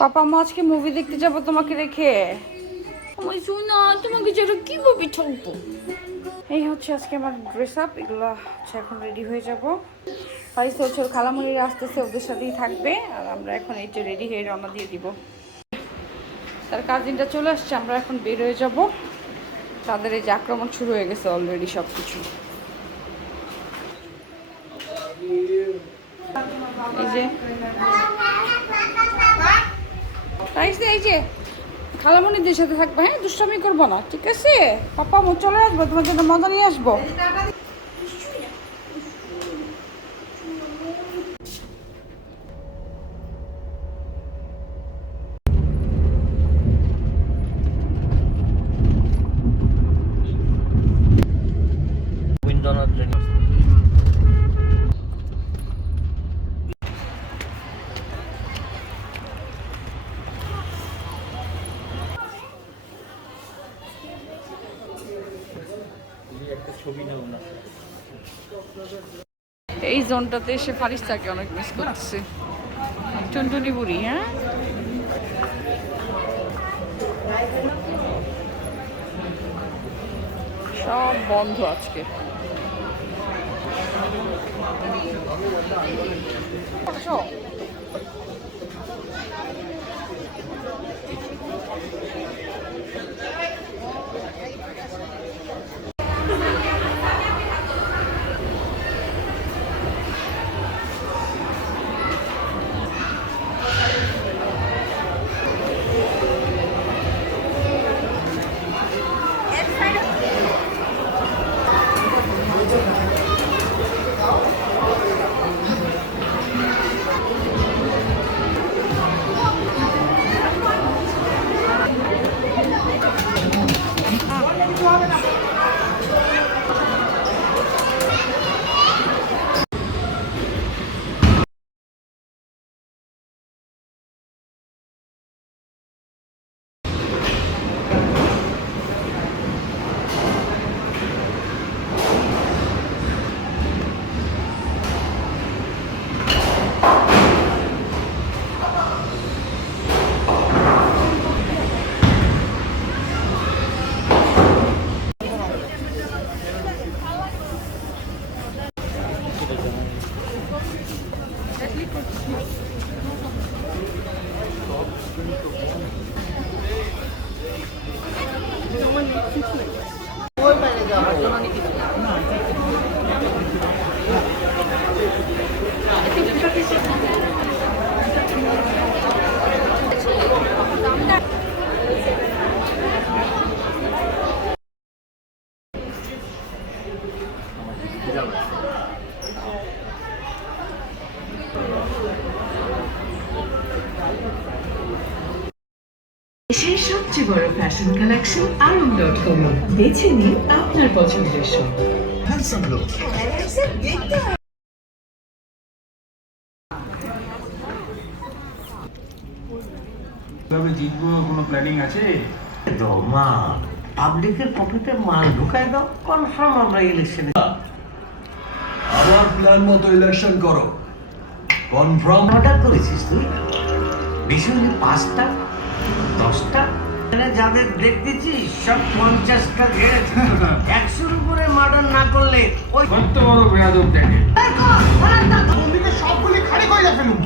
পাপা মা আজকে মুভি দেখতে যাবো তোমাকে রেখে। আমার সোনা তোমাকে যেন কিভাবে থাকবো। এই হচ্ছে আজকে আমার ড্রেস আপ, এগুলো হচ্ছে এখন রেডি হয়ে যাব। ফাইস হচ্ছে ওর খালামুড়িরা আসতেছে, ওদের সাথেই থাকবে। আর আমরা এখন এই যে রেডি হয়ে রওনা দিয়ে দিব। তার কাজিনটা চলে আসছে, আমরা এখন বের হয়ে যাব। তাদের এই যে আক্রমণ শুরু হয়ে গেছে অলরেডি সব কিছু। এই যে এই যে খালামণিদের সাথে থাকবে, হ্যাঁ দুষ্টামি করবো না, ঠিক আছে? পাপা মো চলে আসবো, তোমার জন্য মজা নিয়ে আসবো। এই জোনটাতে এসে ফারিস্তাকে অনেক মিস করতেছে। টুনটুনি বুড়ি, হ্যাঁ সব বন্ধ আজকে। দেশের সবচেয়ে বড় ফ্যাশন কালেকশন aram.com বেছে নিন আপনার পছন্দের শপ। তবে জিতবো কোনো প্ল্যানিং আছে? তো মা পাবলিকের পকেটে মাল ঢুকাই দাও, কনফার্ম আমরা ইলেকশনে। আমার প্ল্যান মতো ইলেকশন করো, কনফার্ম। অর্ডার করেছিস তুই? বেশি হলে 5টা 10টা যাদের দেখতেছি সব 50টা ঘেরেছে। 100-র উপরে মার্ডার না করলে ওই কত বড় বেয়াদব দেখে সবগুলি খালি করে ফেলুন।